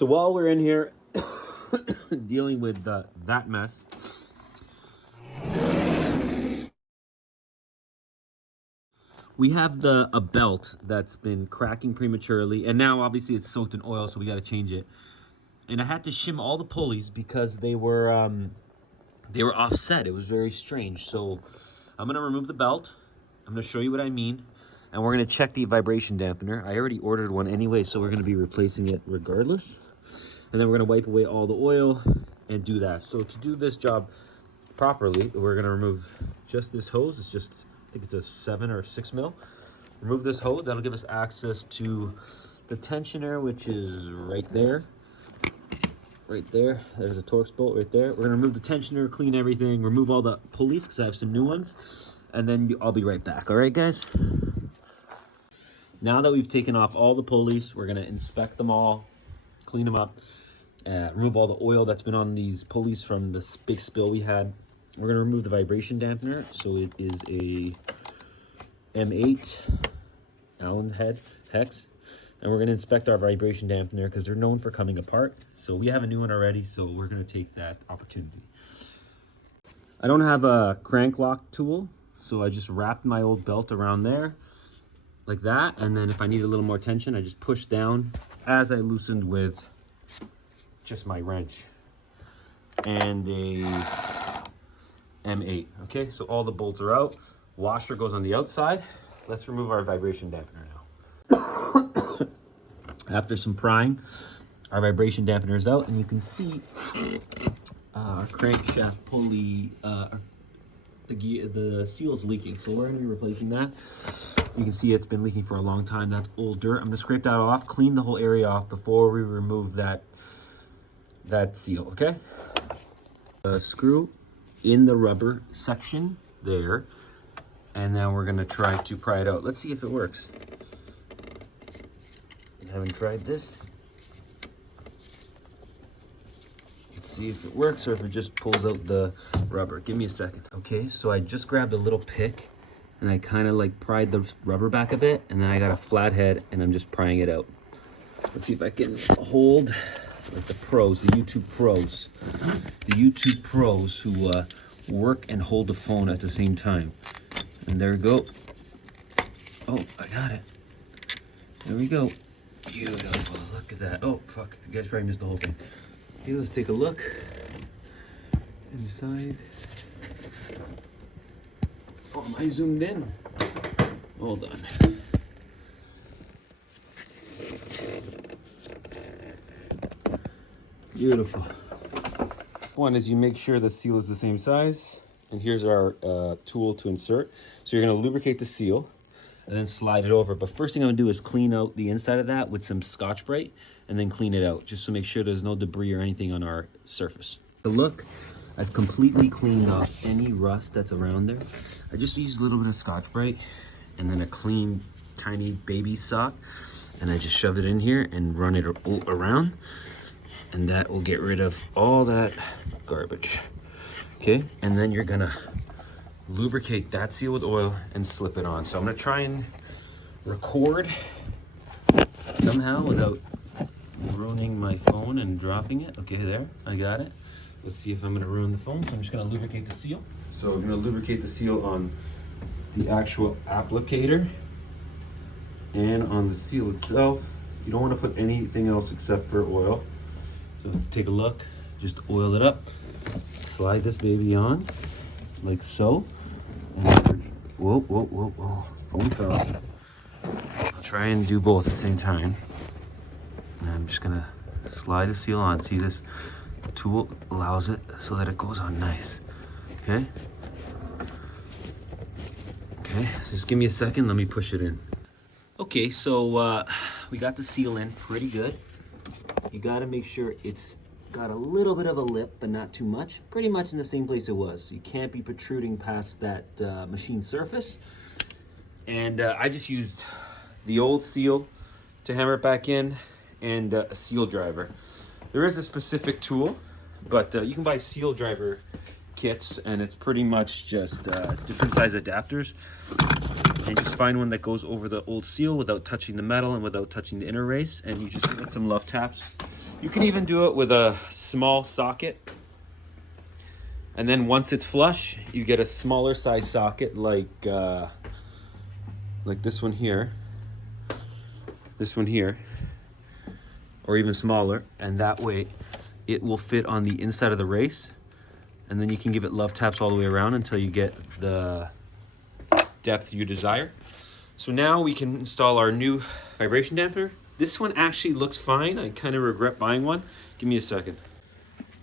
So while we're in here dealing with that mess, we have a belt that's been cracking prematurely, and now obviously it's soaked in oil, so we got to change it. And I had to shim all the pulleys because they were offset. It was very strange. So I'm gonna remove the belt. I'm gonna show you what I mean, and we're gonna check the vibration dampener. I already ordered one anyway, so we're gonna be replacing it regardless. And then we're gonna wipe away all the oil and do that. So to do this job properly, we're gonna remove just this hose. It's just, I think it's a 7 or 6 mil. Remove this hose. That'll give us access to the tensioner, which is right there. Right there. There's a Torx bolt right there. We're gonna remove the tensioner, clean everything, remove all the pulleys because I have some new ones, and then I'll be right back. All right, guys? Now that we've taken off all the pulleys, we're gonna inspect them all, clean them up, remove all the oil that's been on these pulleys from this big spill we had. We're gonna remove the vibration dampener. So it is a M8 Allen head hex. And we're gonna inspect our vibration dampener because they're known for coming apart. So we have a new one already, so we're gonna take that opportunity. I don't have a crank lock tool, so I just wrapped my old belt around there like that. And then if I need a little more tension, I just push down as I loosened with just my wrench and a M8. Okay, so all the bolts are out. Washer goes on the outside. Let's remove our vibration dampener now. After some prying, our vibration dampener is out, and you can see our crankshaft pulley, the seal's leaking. So we're going to be replacing that. You can see it's been leaking for a long time. That's old dirt. I'm going to scrape that off, clean the whole area off before we remove that seal, okay? Screw in the rubber section there, and now we're going to try to pry it out. Let's see if it works. Haven't tried this. Let's see if it works or if it just pulls out the rubber. Give me a second. Okay, so I just grabbed a little pick and I kind of like pried the rubber back a bit, and then I got a flat head and I'm just prying it out. Let's see if I can hold like the pros, the YouTube pros. The YouTube pros who work and hold the phone at the same time. And there we go. Oh, I got it. There we go. Beautiful, look at that. Oh, fuck, you guys probably missed the whole thing. Okay, let's take a look inside. Oh, am I zoomed in? Hold on. Beautiful. One is you make sure the seal is the same size. And here's our tool to insert. So you're gonna lubricate the seal and then slide it over. But first thing I'm gonna do is clean out the inside of that with some Scotch-Brite and then clean it out, just to make sure there's no debris or anything on our surface. The look, I've completely cleaned off any rust that's around there. I just used a little bit of Scotch-Brite and then a clean, tiny baby sock, and I just shove it in here and run it around, and that will get rid of all that garbage. Okay, and then you're gonna lubricate that seal with oil and slip it on. So I'm gonna try and record somehow without ruining my phone and dropping it. Okay, there, I got it. Let's see if I'm gonna ruin the phone. So I'm just gonna lubricate the seal. So I'm gonna lubricate the seal on the actual applicator and on the seal itself. You don't wanna put anything else except for oil. So take a look, just oil it up. Slide this baby on, like so. And whoa, whoa, whoa, whoa, phone fell. I'll try and do both at the same time. And I'm just gonna slide the seal on. See, this tool allows it so that it goes on nice. Okay? Okay, so just give me a second, let me push it in. Okay, so we got the seal in pretty good. You gotta make sure it's got a little bit of a lip, but not too much. Pretty much in the same place it was. You can't be protruding past that machine surface. And I just used the old seal to hammer it back in, and a seal driver. There is a specific tool, but you can buy seal driver kits, and it's pretty much just different size adapters. And just find one that goes over the old seal without touching the metal and without touching the inner race, and you just give it some love taps You can even do it with a small socket. And then once it's flush, you get a smaller size socket like this one here, or even smaller. And that way it will fit on the inside of the race. And then you can give it love taps all the way around until you get the depth you desire. So now we can install our new vibration damper. This one actually looks fine. I kind of regret buying one. Give me a second.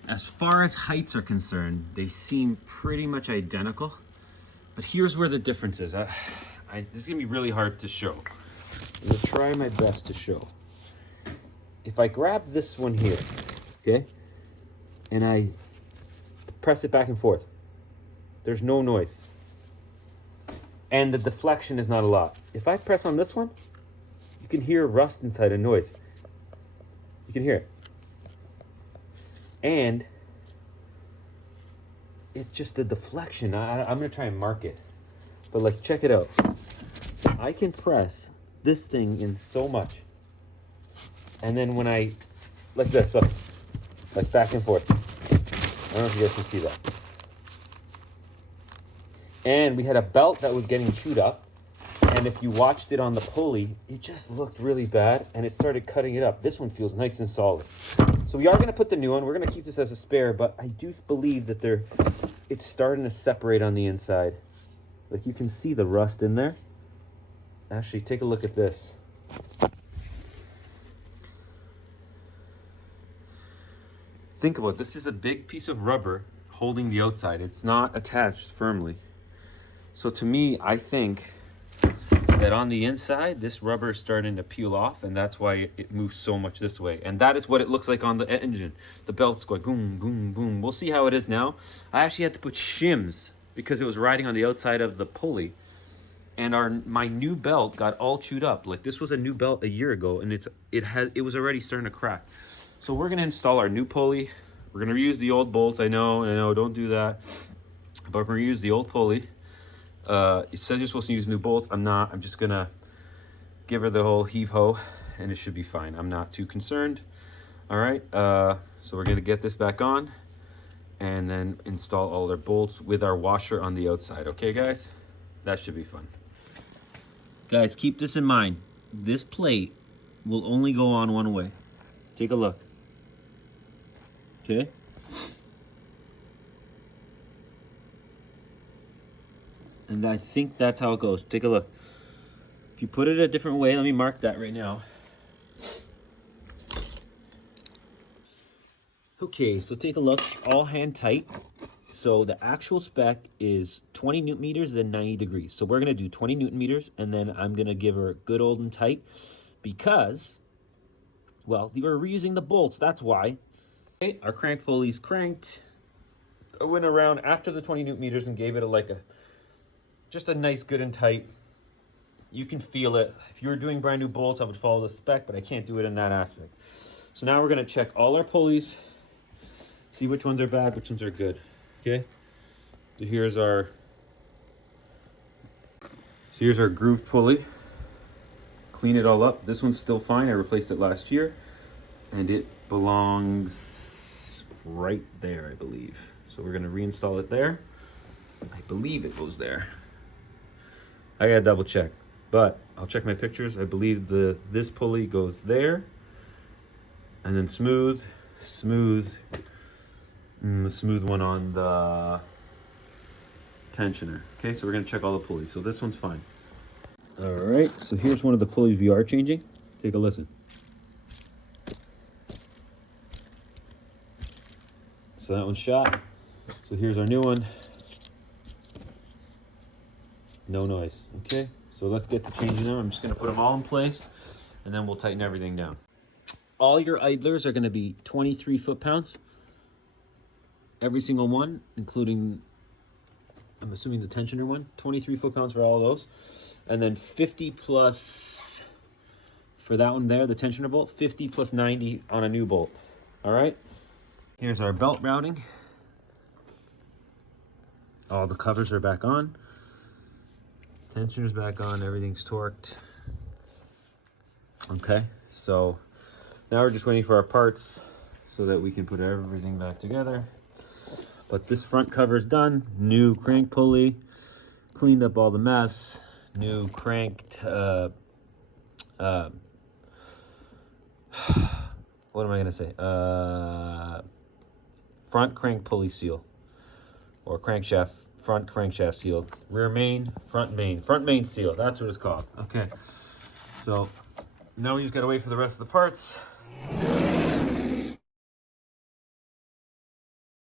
As far as heights are concerned, they seem pretty much identical. But here's where the difference is. This is gonna be really hard to show. I'm gonna try my best to show. If I grab this one here, okay, and I press it back and forth, there's no noise. And the deflection is not a lot. If I press on this one, you can hear rust inside a noise. You can hear it. And it's just the deflection. I'm gonna try and mark it. But like, check it out. I can press this thing in so much. And then when I, like this, look, like back and forth. I don't know if you guys can see that. And we had a belt that was getting chewed up. And if you watched it on the pulley, it just looked really bad and it started cutting it up. This one feels nice and solid. So we are gonna put the new one. We're gonna keep this as a spare, but I do believe that it's starting to separate on the inside. Like you can see the rust in there. Actually, take a look at this. Think about it. This is a big piece of rubber holding the outside. It's not attached firmly. So to me, I think that on the inside, this rubber is starting to peel off, and that's why it moves so much this way. And that is what it looks like on the engine. The belt's going boom, boom, boom. We'll see how it is now. I actually had to put shims because it was riding on the outside of the pulley. And my new belt got all chewed up. Like this was a new belt a year ago, and it was already starting to crack. So we're gonna install our new pulley. We're gonna reuse the old bolts. I know, don't do that. But we're gonna use the old pulley. It says you're supposed to use new bolts. I'm not. I'm just gonna give her the whole heave-ho, and it should be fine. I'm not too concerned. All right, so we're gonna get this back on and then install all their bolts with our washer on the outside. Okay, guys? That should be fun. Guys, keep this in mind. This plate will only go on one way. Take a look. Okay? And I think that's how it goes. Take a look. If you put it a different way, let me mark that right now. Okay, so take a look. All hand tight. So the actual spec is 20 newton meters, then 90 degrees. So we're gonna do 20 newton meters, and then I'm gonna give her good old and tight because, well, we were reusing the bolts, that's why. Okay, our crank pulley's cranked. I went around after the 20 newton meters and gave it just a nice good and tight. You can feel it. If you were doing brand new bolts, I would follow the spec, but I can't do it in that aspect. So now we're gonna check all our pulleys, see which ones are bad, which ones are good. Okay, so here's our groove pulley. Clean it all up. This one's still fine. I replaced it last year, and it belongs right there, I believe. So we're gonna reinstall it there. I believe it goes there. I gotta double check, but I'll check my pictures. I believe this pulley goes there, and then smooth, and the smooth one on the tensioner. Okay, so we're gonna check all the pulleys. So this one's fine. All right, so here's one of the pulleys we are changing. Take a listen. So that one's shot. So here's our new one. No noise. Okay, so let's get to changing them. I'm just gonna put them all in place, and then we'll tighten everything down. All your idlers are gonna be 23 foot-pounds. Every single one, including, I'm assuming the tensioner one, 23 foot-pounds for all of those. And then 50 plus, for that one there, the tensioner bolt, 50 plus 90 on a new bolt. All right, here's our belt routing. All the covers are back on. Tensioner's back on, everything's torqued. Okay, so Now we're just waiting for our parts so that we can put everything back together. But this front cover is done. New crank pulley, cleaned up all the mess. New cranked, what am I gonna say? Front crank pulley seal, or crankshaft, front crankshaft seal. Rear main, front main seal. That's what it's called. Okay, so now we just gotta wait for the rest of the parts.